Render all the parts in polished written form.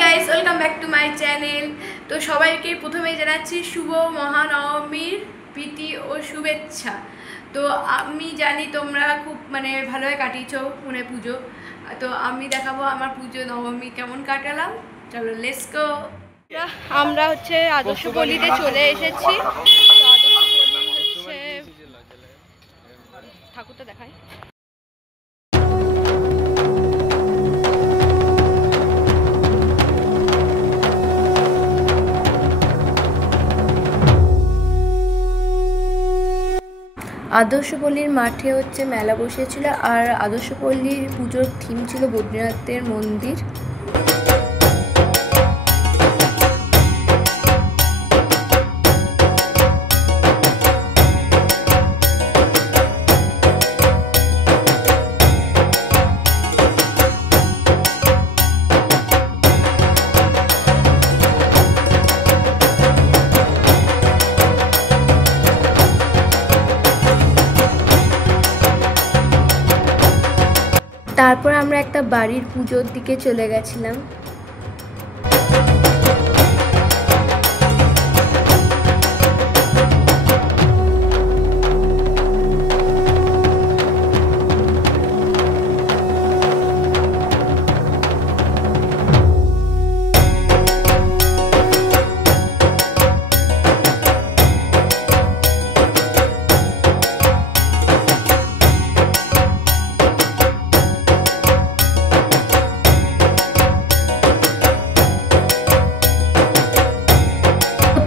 Guys, welcome back to my channel. তো সবাইকে প্রথমেই জানাচ্ছি শুভ মহানবমীর প্রীতি ও শুভেচ্ছা। তো আমি জানি তোমরা খুব ভালোভাবে কাটিয়েছো পুজো। তো আমি দেখাবো আমার পুজো নবমী কেমন কাটালাম। চলো লেটস গো। আমরা আদর্শ পল্লীতে চলে এসেছি। তো আদর্শ পল্লী ঠাকুরটা দেখায়। আদর্শপল্লীর মাঠে মেলা বসেছিল, আর আদর্শপল্লীর পুজোর থিম ছিল বদ্রীনাথের মন্দির। তারপর আমরা একটা বাড়ির পুজোর দিকে চলে গেছিলাম।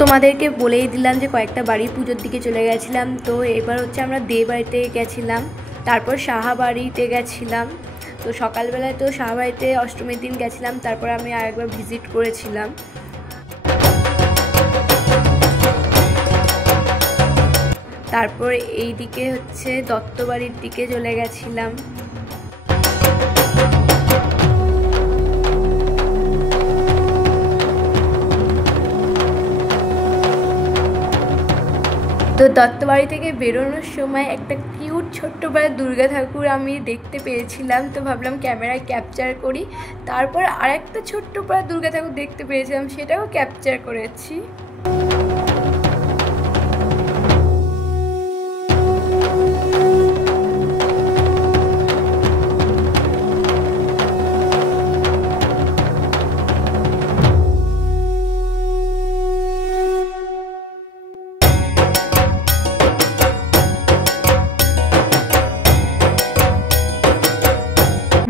তোমাদেরকে বলেই দিলাম যে কয়েকটা বাড়ির পুজোর দিকে চলে গেছিলাম। তো এবার আমরা দে বাড়িতে গেছিলাম, তারপর সাহা বাড়িতে গেছিলাম। তো সকালবেলায় তো সাহা বাড়িতে অষ্টমীর দিন গেছিলাম, তারপর আমি আরেকবার ভিজিট করেছিলাম। তারপর এই দিকে দত্ত বাড়ির দিকে চলে গেছিলাম। তো দত্তবাড়ি থেকে বেরোনোর সময় একটা কিউট ছোট্ট পাড়া দুর্গা ঠাকুর আমি দেখতে পেয়েছিলাম। তো ভাবলাম ক্যামেরায় ক্যাপচার করি। তারপর আরেকটা ছোট্ট পাড়া দুর্গা ঠাকুর দেখতে পেয়েছিলাম, সেটাও ক্যাপচার করেছি।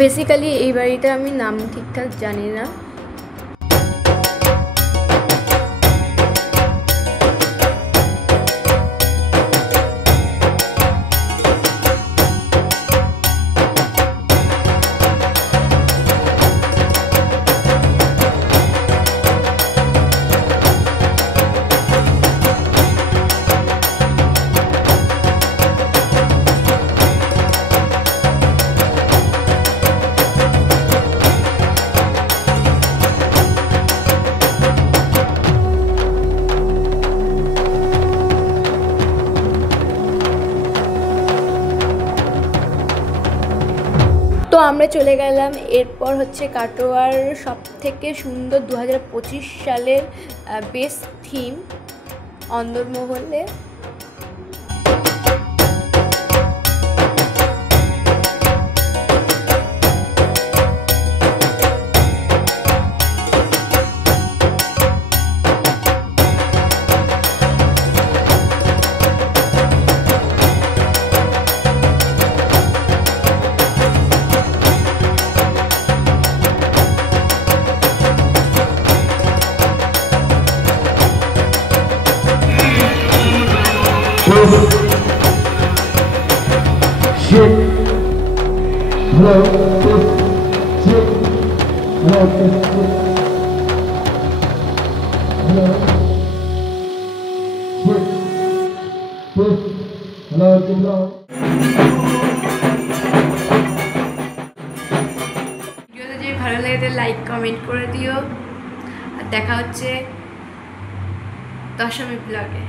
বেসিক্যালি এই বাড়িটা আমি নাম ঠিকঠাক জানি না। তো আমরা চলে গেলাম। এরপর কাটোয়ার সবথেকে সুন্দর 2025 সালের বেস্ট থিম অন্দরমহলে। যদি ভালো লাগে লাইক কমেন্ট করে দিও, আর দেখা হচ্ছে দশমী ব্লগে।